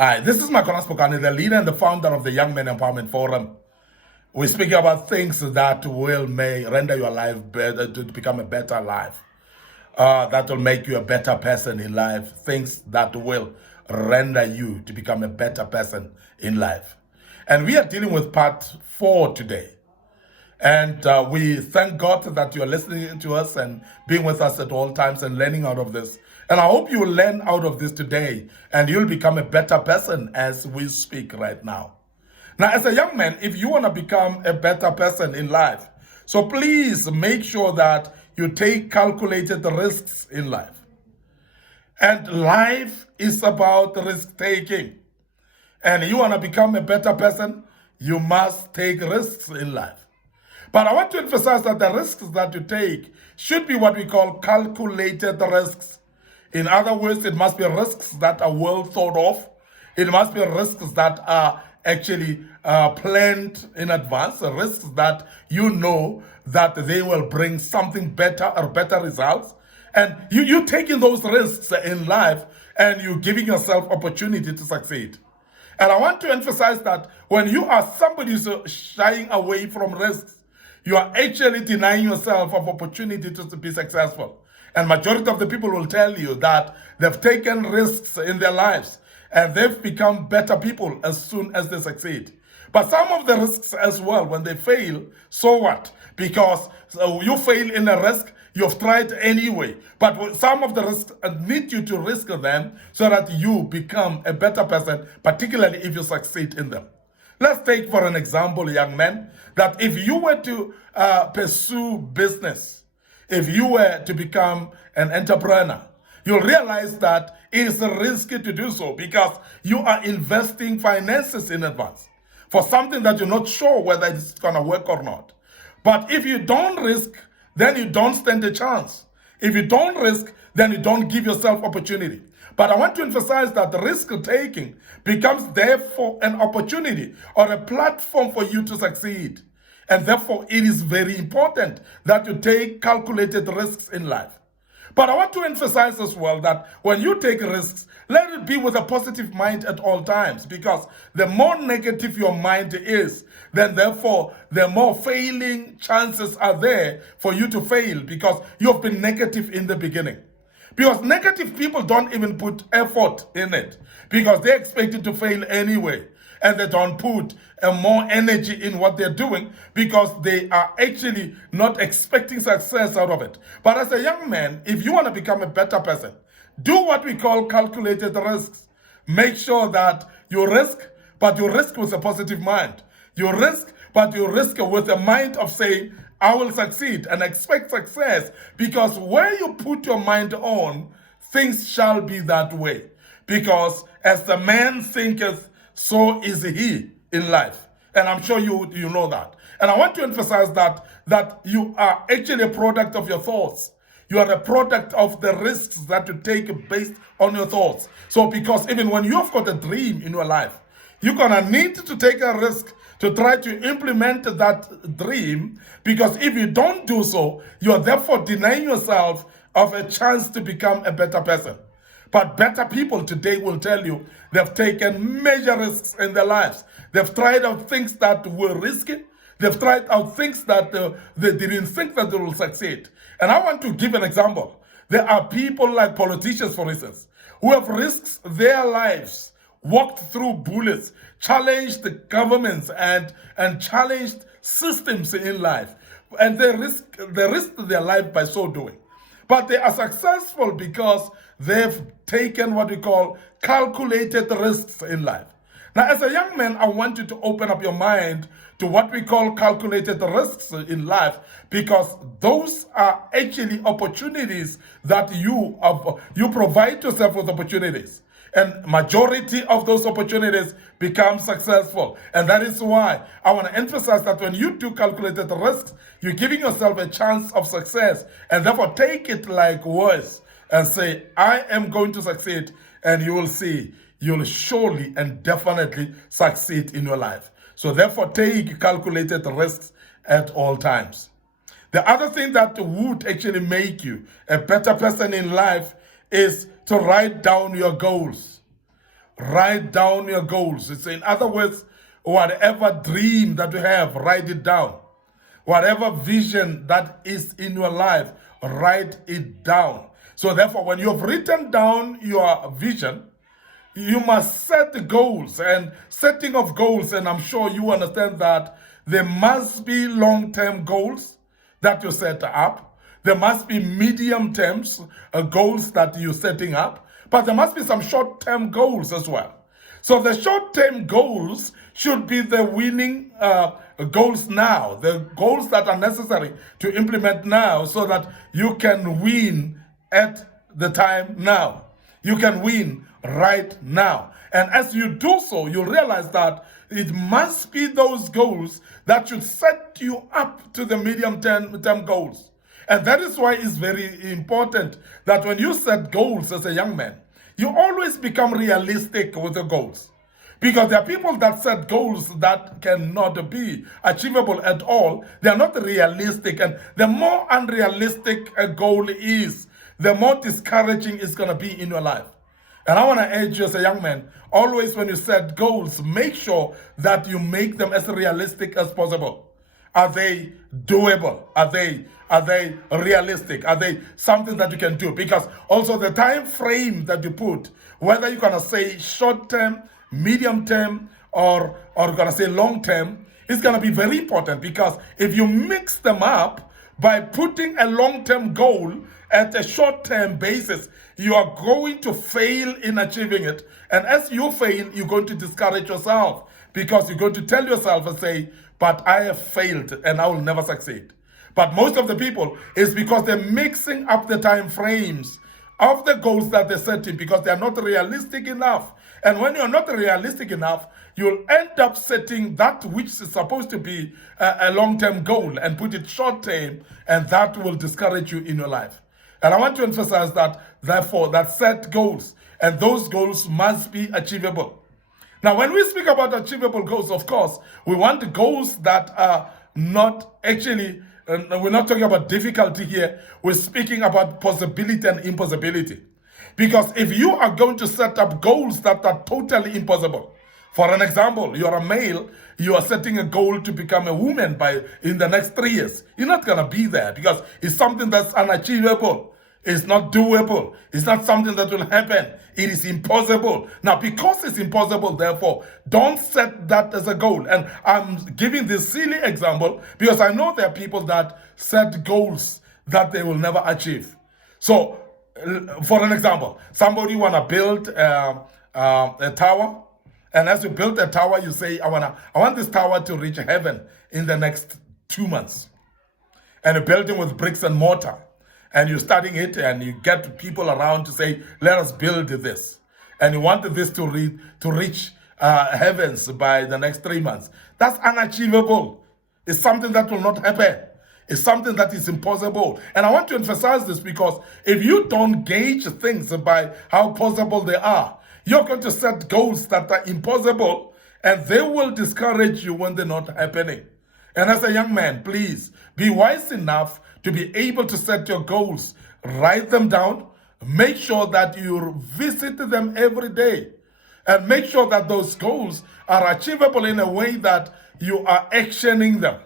Hi, this is Makona Spokane, the leader and the founder of the Young Men Empowerment Forum. We're speaking about things that may render your life better, to become a better life. That will make you a better person in life. Things that will render you to become a better person in life. And we are dealing with part 4 today. And we thank God that you're listening to us and being with us at all times and learning out of this. And I hope you will learn out of this today and you'll become a better person as we speak right now. Now, as a young man, if you want to become a better person in life, so please make sure that you take calculated risks in life. And life is about risk taking. And you want to become a better person, you must take risks in life. But I want to emphasize that the risks that you take should be what we call calculated risks. In other words, it must be risks that are well thought of. It must be risks that are actually planned in advance, risks that you know that they will bring something better or better results. And you're taking those risks in life and you're giving yourself opportunity to succeed. And I want to emphasize that when you are somebody who's shying away from risks, you are actually denying yourself of opportunity to be successful. And majority of the people will tell you that they've taken risks in their lives and they've become better people as soon as they succeed. But some of the risks as well, when they fail, so what? Because you fail in a risk, you've tried anyway. But some of the risks need you to risk them so that you become a better person, particularly if you succeed in them. Let's take for an example, young men, that if you were to pursue business, if you were to become an entrepreneur, you'll realize that it is risky to do so because you are investing finances in advance for something that you're not sure whether it's going to work or not. But if you don't risk, then you don't stand a chance. If you don't risk, then you don't give yourself opportunity. But I want to emphasize that risk taking becomes therefore an opportunity or a platform for you to succeed. And therefore, it is very important that you take calculated risks in life. But I want to emphasize as well that when you take risks, let it be with a positive mind at all times, because the more negative your mind is, then therefore the more failing chances are there for you to fail because you've been negative in the beginning. Because negative people don't even put effort in it because they expect it to fail anyway. And they don't put more energy in what they're doing because they are actually not expecting success out of it. But as a young man, if you want to become a better person, do what we call calculated risks. Make sure that you risk, but you risk with a positive mind. You risk, but you risk with a mind of saying, I will succeed and expect success, because where you put your mind on, things shall be that way. Because as the man thinketh, so is he in life. And I'm sure you know that. And I want to emphasize that you are actually a product of your thoughts. You are a product of the risks that you take based on your thoughts. So because even when you've got a dream in your life, you're going to need to take a risk to try to implement that dream, because if you don't do so, you are therefore denying yourself of a chance to become a better person. But better people today will tell you they've taken major risks in their lives. They've tried out things that were risky. They've tried out things that they didn't think that they will succeed. And I want to give an example. There are people like politicians, for instance, who have risked their lives, walked through bullets, challenged the governments and challenged systems in life. And they risked their life by so doing. But they are successful because they've taken what we call calculated risks in life. Now, as a young man, I want you to open up your mind to what we call calculated risks in life, because those are actually opportunities that you provide yourself with opportunities. And majority of those opportunities become successful. And that is why I want to emphasize that when you do calculated risks, you're giving yourself a chance of success. And therefore take it like words and say, I am going to succeed. And you will see, you'll surely and definitely succeed in your life. So therefore take calculated risks at all times. The other thing that would actually make you a better person in life is to write down your goals. write down your goals. It's in other words, whatever dream that you have, write it down. Whatever vision that is in your life, write it down. So therefore, when you've written down your vision, you must set the goals, and setting of goals, and I'm sure you understand that there must be long-term goals that you set up. There must be medium-term goals that you're setting up, but there must be some short-term goals as well. So the short-term goals should be the winning goals now, the goals that are necessary to implement now so that you can win at the time now. You can win right now. And as you do so, you'll realize that it must be those goals that should set you up to the medium-term goals. And that is why it's very important that when you set goals as a young man, you always become realistic with the goals. Because there are people that set goals that cannot be achievable at all. They are not realistic. And the more unrealistic a goal is, the more discouraging it's going to be in your life. And I want to urge you as a young man, always when you set goals, make sure that you make them as realistic as possible. Are they doable? Are they realistic? Are they something that you can do? Because also the time frame that you put, whether you're going to say short term, medium term, or you're going to say long term, is going to be very important. Because if you mix them up by putting a long term goal at a short term basis, you are going to fail in achieving it. And as you fail, you're going to discourage yourself, because you're going to tell yourself and say, but I have failed and I will never succeed. But most of the people is because they're mixing up the time frames of the goals that they're setting, because they're not realistic enough. And when you're not realistic enough, you'll end up setting that which is supposed to be a long-term goal and put it short-term, and that will discourage you in your life. And I want to emphasize that, therefore, that set goals, and those goals must be achievable. Now, when we speak about achievable goals, of course, we want goals that are not actually, we're not talking about difficulty here. We're speaking about possibility and impossibility. Because if you are going to set up goals that are totally impossible, for an example, you're a male, you are setting a goal to become a woman in the next 3 years. You're not going to be there because it's something that's unachievable. It's not doable. It's not something that will happen. It is impossible. Now, because it's impossible, therefore, don't set that as a goal. And I'm giving this silly example because I know there are people that set goals that they will never achieve. So, for an example, somebody want to build a tower. And as you build a tower, you say, I want this tower to reach heaven in the next 2 months. And you're building with bricks and mortar. And you're starting it, and you get people around to say, let us build this. And you want this to reach heavens by the next 3 months. That's unachievable. It's something that will not happen. It's something that is impossible. And I want to emphasize this because if you don't gauge things by how possible they are, you're going to set goals that are impossible, and they will discourage you when they're not happening. And as a young man, please be wise enough to be able to set your goals. Write them down. Make sure that you visit them every day. And make sure that those goals are achievable in a way that you are actioning them.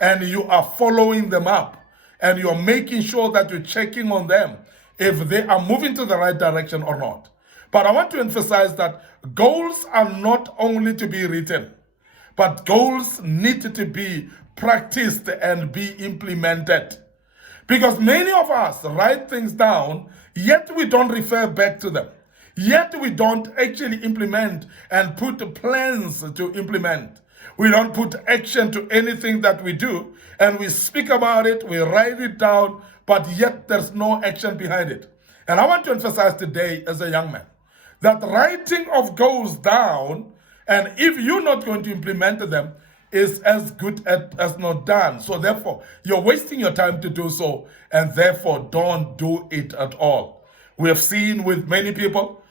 And you are following them up. And you're making sure that you're checking on them if they are moving to the right direction or not. But I want to emphasize that goals are not only to be written, but goals need to be practiced and be implemented. Because many of us write things down, yet we don't refer back to them. Yet we don't actually implement and put plans to implement. We don't put action to anything that we do, and we speak about it, we write it down, but yet there's no action behind it. And I want to emphasize today as a young man, that writing of goals down, and if you're not going to implement them, is as good as not done. So therefore, you're wasting your time to do so, and therefore don't do it at all. We have seen with many people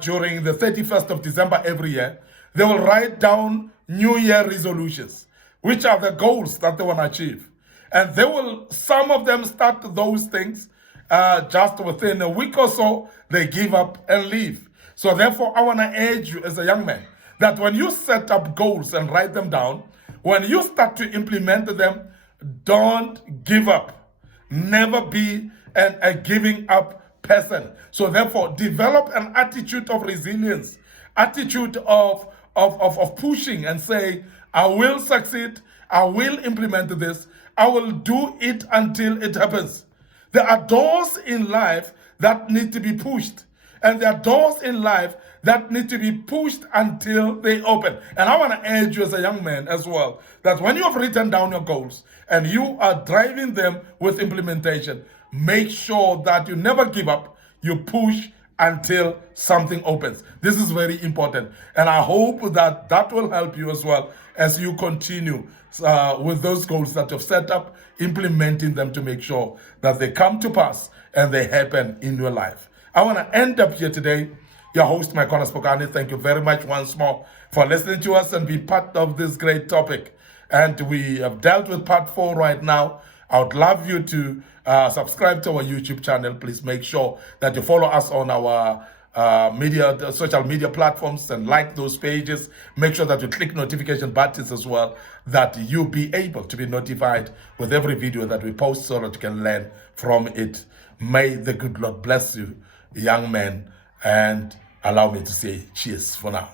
during the 31st of December every year, they will write down New Year resolutions, which are the goals that they want to achieve. And they will, some of them start those things just within a week or so, they give up and leave. So therefore, I want to urge you as a young man that when you set up goals and write them down, when you start to implement them, don't give up. Never be a giving up person. So therefore, develop an attitude of resilience, attitude of pushing and say, I will succeed, I will implement this, I will do it until it happens. There are doors in life that need to be pushed, and there are doors in life that need to be pushed until they open. And I want to urge you as a young man as well, that when you have written down your goals and you are driving them with implementation, make sure that you never give up. You push until something opens. This is very important. And I hope that that will help you as well as you continue with those goals that you've set up, implementing them to make sure that they come to pass and they happen in your life. I want to end up here today. Your host, Maikona Spokane, thank you very much once more for listening to us and be part of this great topic. And we have dealt with part 4 right now. I would love you to subscribe to our YouTube channel. Please make sure that you follow us on our social media platforms and like those pages. Make sure that you click notification buttons as well, that you'll be able to be notified with every video that we post so that you can learn from it. May the good Lord bless you, young men, and allow me to say cheers for now.